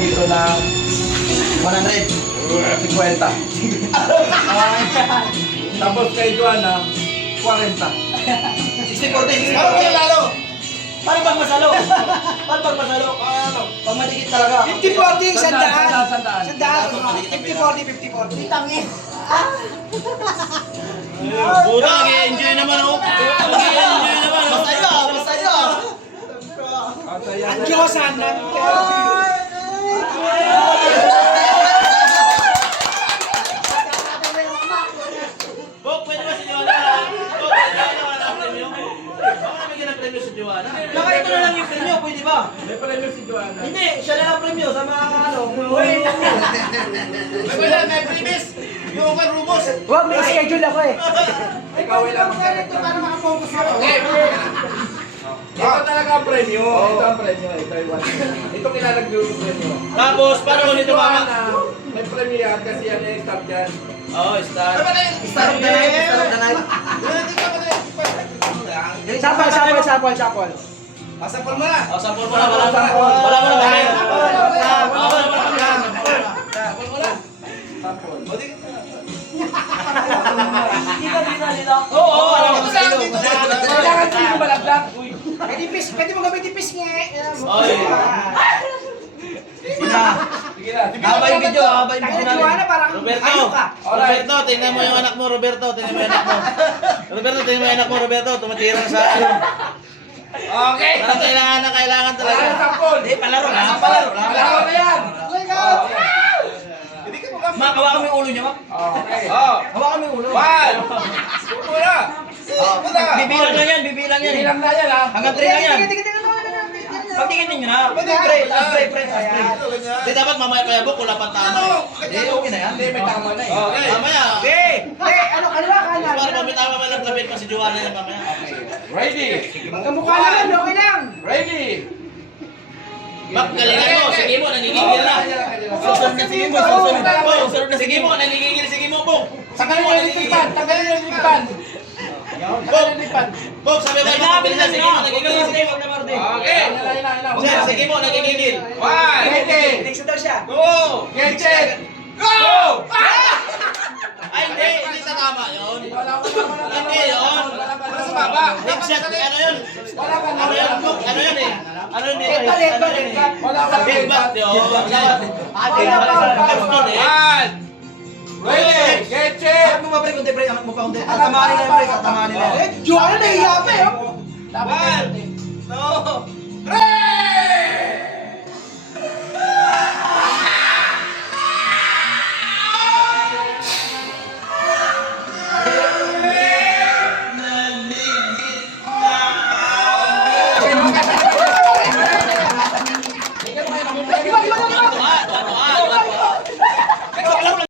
dito ng 150. Tapos kay Joanna, 40. 60-40. Ano ko lalo? Paano pag masalo? Paano pag masalo? Pag madikit talaga. 50-40, sandaan. Sandaan. Sandaan. 50-40, 50-40. Tangin. Buta, nag-enjoy naman oh. Nag-enjoy naman oh. Masaya, masaya. Ang Diyosan ng... Bok, pwede ba si Joanna? Bok, pwede ba ng premyo? Baka nabigyan ng premyo si Joanna. Baka ito na lang yung premyo, pwede ba? May premyo si Joanna. Hindi, siya na lang premyo sa mga ano. May previous. Yung mga rubos. Wag, may schedule ako eh. Ikaw ilang magkano para makapokus ako. Ito talaga ang premyo. Ito ang premyo. Ito ay 1. Ito kilalagyo yung premyo. Tapos, paano ko nito mama? May premyo yan kasi yan ay stop yan. Oo, star. Start of the night, start of the night. Sapol. Pasapol mo na. O, sampol mo na. Wala mo na kami. Wala mo na kami. Pasapol mo na. Tapos. Dito. Oo, alam mo sa ilong. Kailangan ko yung balaglag. Pwede mo gamitin pis nga eh. Oy. Sige na. Haba yung video Tangin na Joanna, parang Roberto, ayaw ka. Roberto, tingnan mo yung anak mo, Roberto, tingnan mo yung anak mo. Roberto, tingnan mo yung anak mo, Roberto, tumatira na sa ano. Okay. Parang kailangan talaga. Wala na sampol. Hindi, palaro na. Palaro na yan. Hindi ka mga... Mak, hawakan mo yung ulo niya, Mak. Okay. Hawakan mo yung ulo. One. Tupo na. Bibilang lang yan, bibilang yan. Ilang na yan ha. Hanggang 3 lang yan. Tingnan. Pagtingin ninyo na. Spray, spray. Hindi, dapat mamaya pa yabok, wala pang tama. Eh, okay na yan. Hindi, may tama na eh. Okay. Mamaya. Ano, kaliwa, kanan. Para pag may tama man lang, sabihin pa si Joanna yan mamaya. Ready. Kamukha naman, okay lang. Ready. Mak, galingan mo. Sige mo, nangigigil na. Susunod na sige mo, susunod na. Susunod na sige mo, nangigigil, sige mo, Bong. Tanggalin mo yung lipan. Tanggalin mo yung lipan. Bong, sabi mo, mabilis na, sige mo, nangigigil, sige mo. Okay. Sir, sige mo, nangigigil. One. Okay. Next daw siya. Go! Get set. Go! Ay, hindi sa tama yun. Wala ko naman. Hindi yun. Wala sa baba. Headset, ano yun? Wala ka Ano yun? Ano yun eh? Ano yun eh? Headbat. Wala ka. Headbat yun. One. Ready. Get set. Mo ba pre, kundi pre, angat mo pa kundi. Tamahan nila yung pre, tamahan nila. Joanna, nahiya pa eh. One, two,